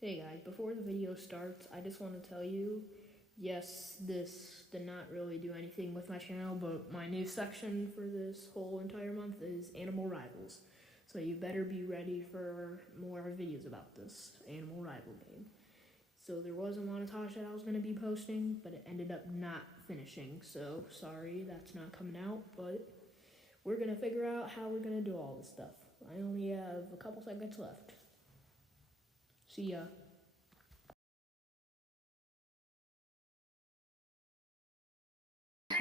Hey guys, before the video starts, I just want to tell you, yes, this did not really do anything with my channel, but my new section for this whole entire month is Animal Rivals. So you better be ready for more videos about this Animal Rival game. So there was a montage that I was going to be posting, but it ended up not finishing. So sorry, that's not coming out, but we're going to figure out how we're going to do all this stuff. I only have a couple seconds left. See ya.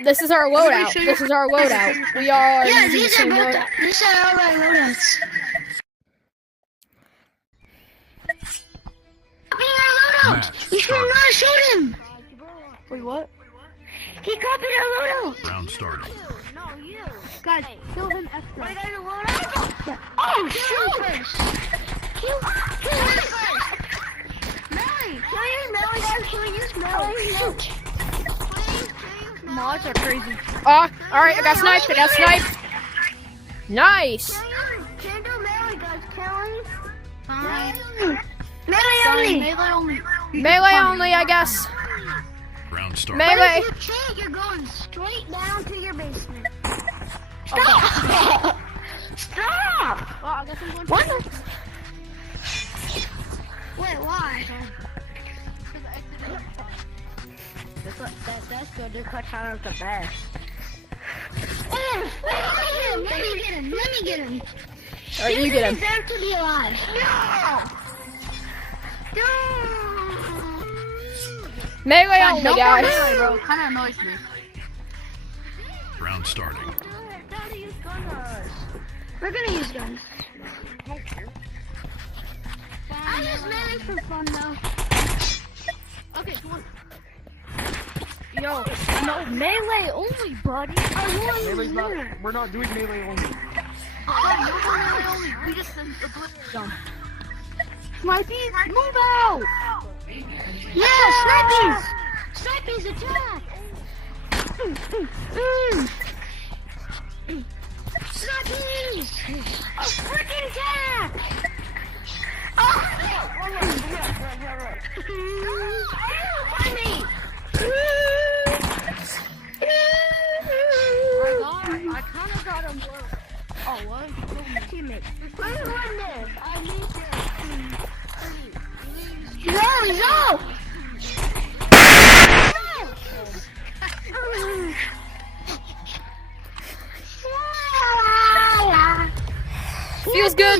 This is our loadout. This is our loadout. We are using the same loadout. These are all our loadouts. Copying our loadout! You should not shoot him! Wait, what? He copied our loadout! Round starting. No, you! Guys, kill him extra. Wait, I loadout? Yeah. Oh, shoot! Kill him first! Melly! Kill your Melly, guys! Kill your Melly! Shoot! Mods are crazy. Alright, I got sniped. I got sniped. Nice. Candle Melly, guys! Kill him! Melee only! Melee only, I guess. Round starting. Melee. If you cheat, you're going straight down to your basement. Stop! Stop! Well, I guess I'm going What? Wait, why? That's good. This cut out the best. Oh, let me get him! Let me get him! Alright, you get him. He deserves to be alive. No! Melee only, guys. Bro, kind of annoys me. Round starting. We're gonna use guns. I use melee for fun though. Okay, come on. Yo, no, melee only, buddy. Melee's not, we're not doing melee only. Melee only. We just dumb. Snipies, move out! Yeah, snipies! Snipies attack! Snipies! A freaking attack! Find me! I kind of got him. Oh, what? Teammate. Let's win this! I need this! He's out! Feels good.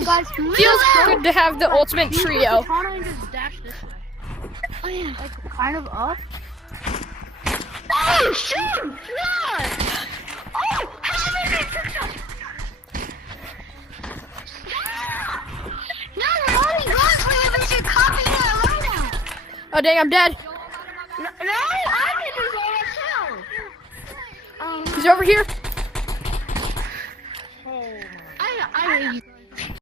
Feels good to have the ultimate trio. Oh yeah. Like, kind of up. Oh, shoot! Run! Oh, how many success? No, we're only guns we have is copying our loadout. Oh, dang, I'm dead. No, I did this all myself. He's over here.